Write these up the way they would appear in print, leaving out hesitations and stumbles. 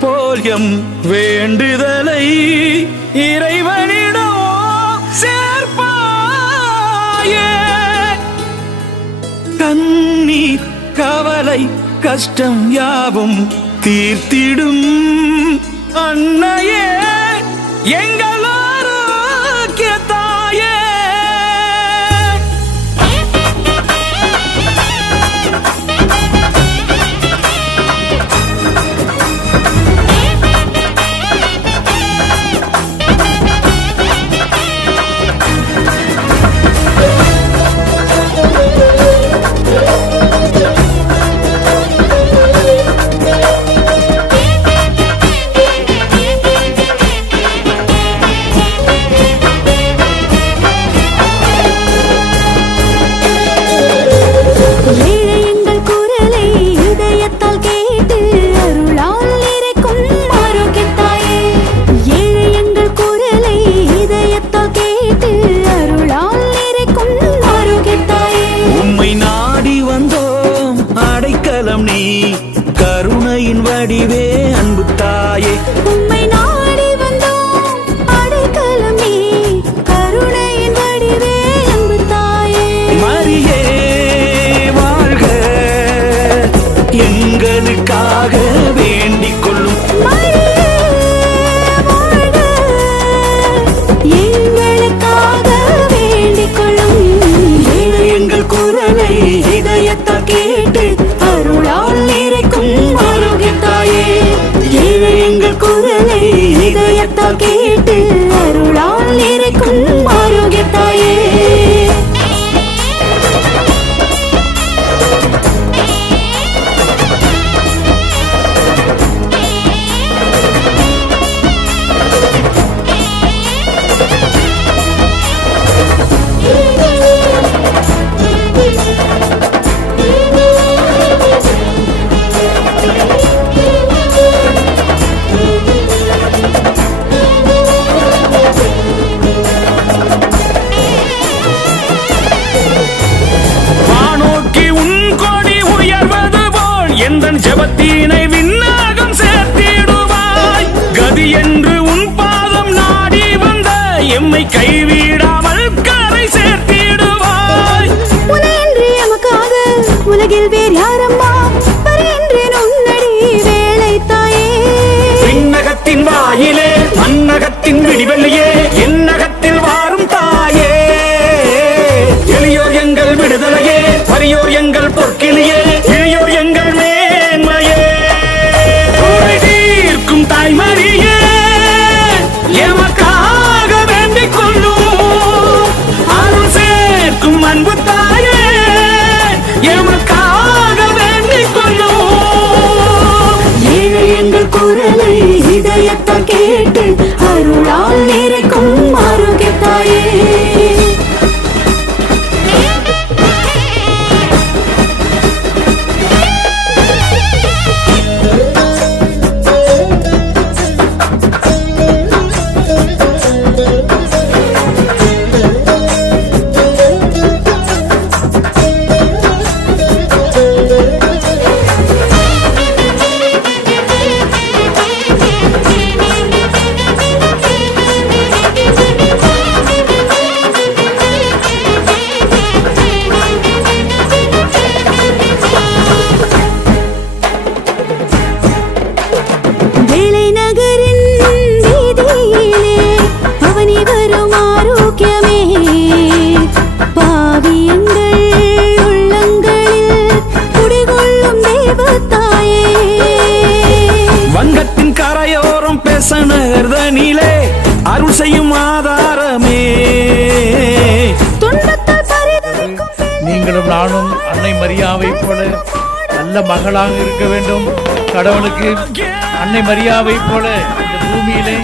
போல் M வேண்டுதலை இறைவனிடம் சேர்ப்பாயே. கண்ணீர் கவலை கஷ்டம் யாவும் தீர்த்திடும் அன்னையே எங்கள் ஆரோக்கிய தாயே. கருணையின் வடிவே அன்பு தாயே, உம்மை நாடி வந்தோம் அடைக்கலம் நீ. கருணையின் வடிவே அன்பு தாயே, மரியே வாழ்க எங்களுக்காக வேண்டிக் கொள்ளும். மரியே வாழ்க எங்களுக்காக வேண்டிக் கொள்ளும். எங்கள் குரலை இதயத்தால் கேட்டு அருளால் நிறைக்கும் ஆரோக்கிய தாயே. எங்கள் குரலை இதயத்தால் கேட்டு அருளால் நிறைக்கும் ஆரோக்கிய தாயே. ஜபத்தினை விண்ணாகம் சேர்த்திடுவாய். கதி என்று உன் பாதம் நாடி வந்த எம்மை கைவிடாமல் கரை சேர்த்திடுவாய். உனையன்றி எமக்காக உலகில் வேறு யாரம்மா பரின்றேன் உன்னடி வேலை தாயே. விண்ணகத்தின் வாயிலே மண்ணகத்தின் விடிவெள்ளியே என்னகத்தில் வாரும் தாயே. எளியோர் எங்கள் விடுதலையே, வறியோர் எங்கள் பொற்கிளியே, இளையோர் எங்கள் மேன்மையே. குறை தீர்க்கும் தாய்மரியே எமக்காக வேண்டிக் கொள்ளும். அருள் சேர்க்கும் அன்பு தாயே எமக்காக வேண்டிக் கொள்ளும். ஏழை எங்கள் குரலை இதயத்தால் கேட்டு அருளால் நிறைக்கும் ஆரோக்கிய தாயே. வங்கத்தின் கரையோரம் பேசனர்தனிலே அருள் செய்யும் ஆதாரமே. நீங்களும் நானும் அன்னை மரியாவை போல நல்ல மகளாக இருக்க வேண்டும். கடவுளுக்கு அன்னை மரியாவை போல இந்த பூமியிலே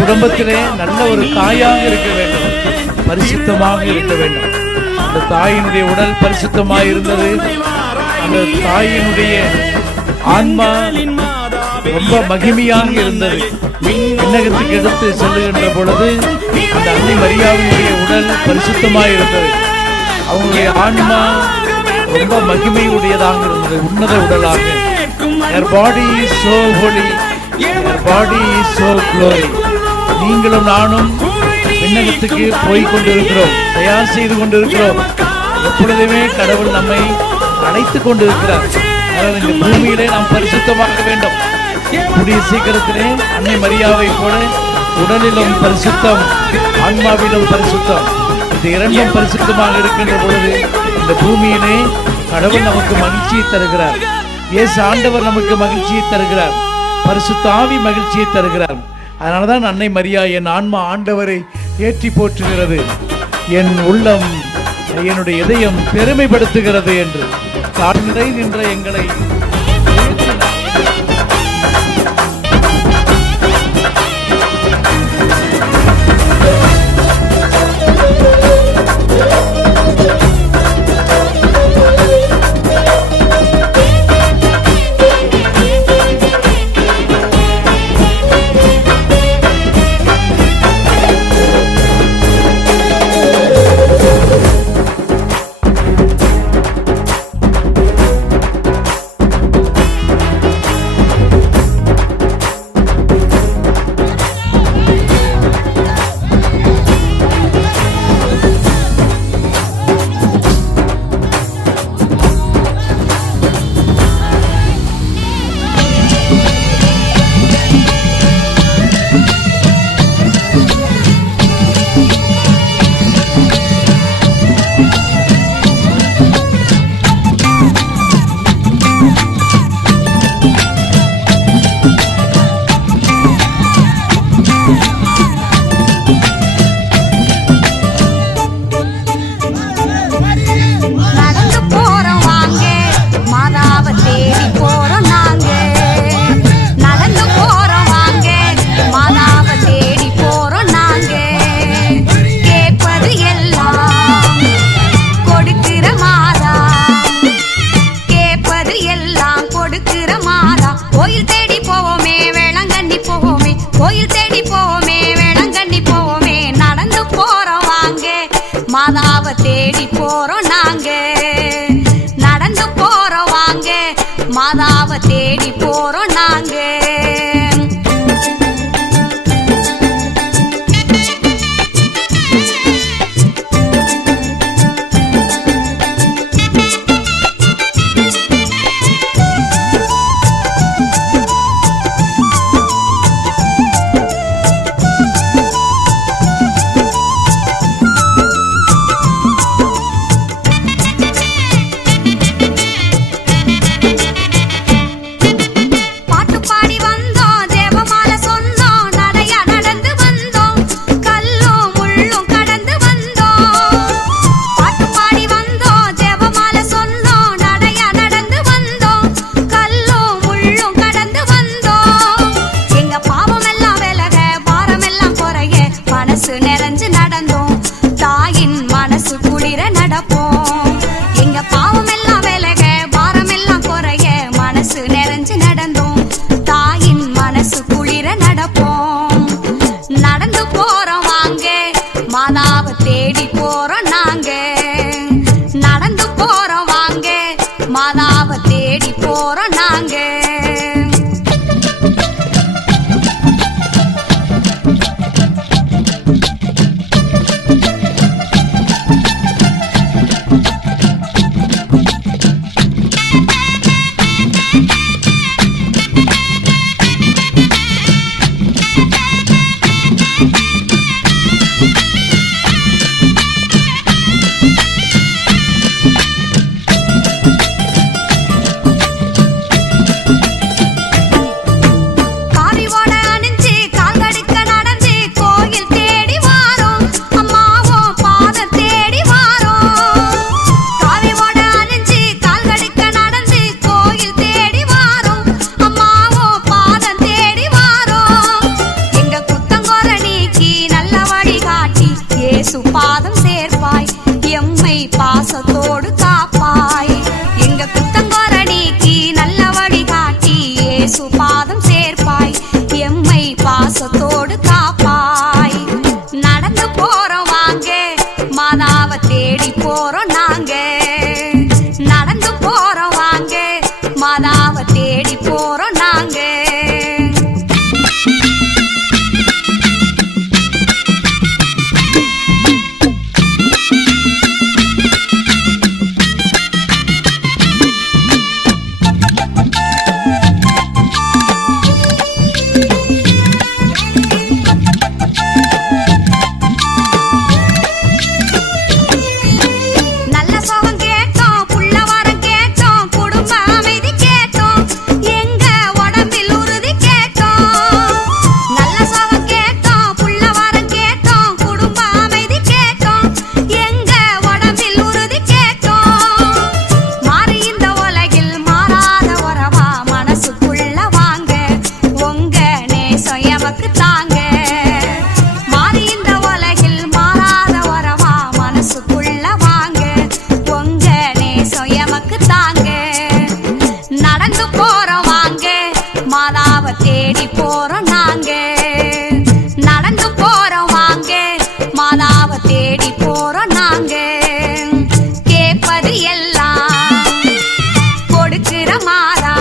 குடும்பத்திலே நல்ல ஒரு தாயாக இருக்க வேண்டும், பரிசுத்தமாக இருக்க வேண்டும். அந்த தாயினுடைய உடல் பரிசுத்தமாக இருந்தது. அந்த தாயினுடைய ஆன்மா ரொம்ப மகிமையாக இருந்தது. விண்ணகத்துக்கு எடுத்து செல்லுகின்ற பொழுது அந்த அன்னை மரியாவினுடைய உடல் பரிசுத்தமாக இருந்தது. அவங்களுடைய ஆன்மா ரொம்ப மகிமையுடையதாக இருந்தது, உன்னத உடலாக. Their body is so holy, Your body is so glory. நீங்களும் நானும் விண்ணகத்துக்கு போய் கொண்டிருக்கிறோம், தயார் செய்து கொண்டிருக்கிறோம். எப்பொழுதுமே கடவுள் நம்மை அழைத்துக் கொண்டிருக்கிறார். அதனால் இந்த பூமியிலே நாம் பரிசுத்தமாக வேண்டும். கூடிய சீக்கிரத்திலே அன்னை மரியாவை போல உடலிலும் பரிசுத்தம், ஆன்மாவிலும் பரிசுத்தம், இந்த இரண்டும் பரிசுத்தமாக இருக்கின்ற பொழுது இந்த பூமியிலே கடவுள் நமக்கு மகிழ்ச்சியை தருகிறார். இயேசு ஆண்டவர் நமக்கு மகிழ்ச்சியை தருகிறார். பரிசுத்த ஆவி மகிழ்ச்சியை தருகிறார். அதனால்தான் அன்னை மரியா என் ஆன்மா ஆண்டவரை ஏற்றி போற்றுகிறது, என் உள்ளம் என்னுடைய இதயம் பெருமைப்படுத்துகிறது என்று தாழ்நிலை நின்ற எங்களை மாதாவை தேடி போறோம் நாங்க, நடந்து போறோம் வாங்க, மாதாவை தேடி போறோம் நாங்க. நிறைஞ்சு நடந்தோம், தாயின் மனசு குளிர நடப்போம். எங்க பாவம் எல்லாம் விலக, பாரம் எல்லாம் குறைய, மனசு நிறைஞ்சு நடந்தோம், தாயின் மனசு குளிர நடப்போம். நடந்து போறோம் வாங்க, மாதாவை தேடி போறோம் நாங்க, நடந்து போறோம் வாங்க, மாதாவை தேடி போறோம் நாங்க. போறோம் நாங்க நடந்து போறோம் வாங்க மாதாவை தேடி போறோம் நாங்க கேட்பது எல்லாம் கொடுக்கிற மாதா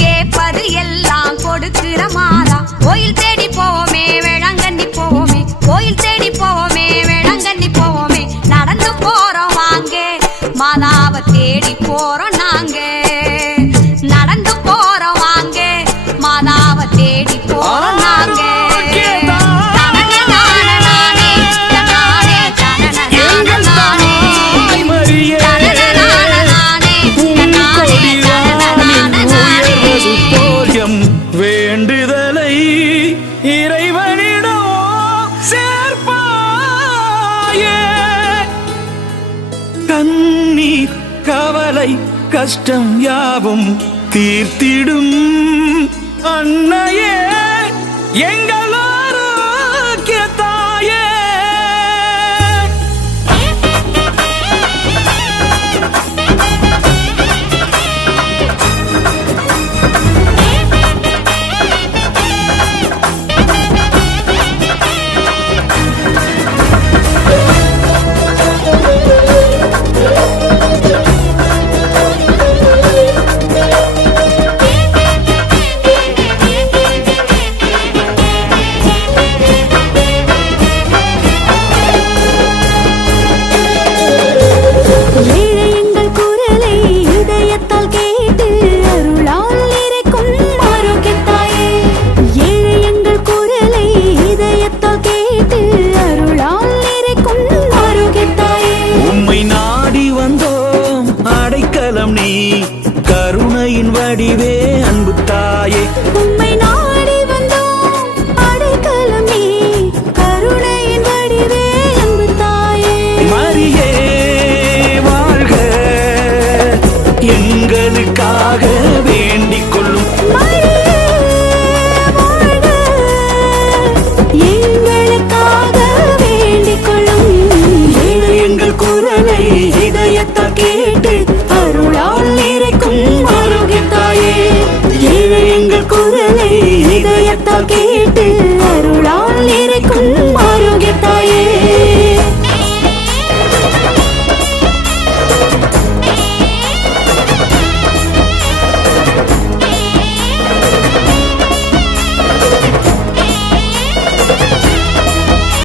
கேட்பது எல்லாம் கொடுக்கிற மாதா கோயில் தேடி போவோமே வேளாங்கண்ணி போவோமே கோயில் தேடி போவோமே வேளாங்கண்ணி போவோமே நடந்து போறோம் வாங்க மாதாவை தேடி போறோம் நாங்க நடந்து போறோம் வாங்க மாதாவை தேடி போறோம் நாங்க வேண்டுதலை இறைவனிடம் சேர்ப்பாயே கண்ணீர் கவலை கஷ்டம் யாவும் தீர்த்திடும் அன்னையே எங்களோருக்கு தாயே கருணையின் வடிவே அன்பு தாயே உம்மை நாடி வந்தோம் அடைக்கலம் நீ கருணையின் வடிவே அன்பு தாயே மரியே வாழ்க எங்களுக்காக வேண்டிக் கொள்ளும் மரியே வாழ்க எங்களுக்காக வேண்டிக் கொள்ளும் எங்கள் குரலை இதயத்தால் கேட்டு அருளால் நிறைக்கும் ஆரோக்கிய தாயே எங்கள் குரலை இதயத்தால் கேட்டு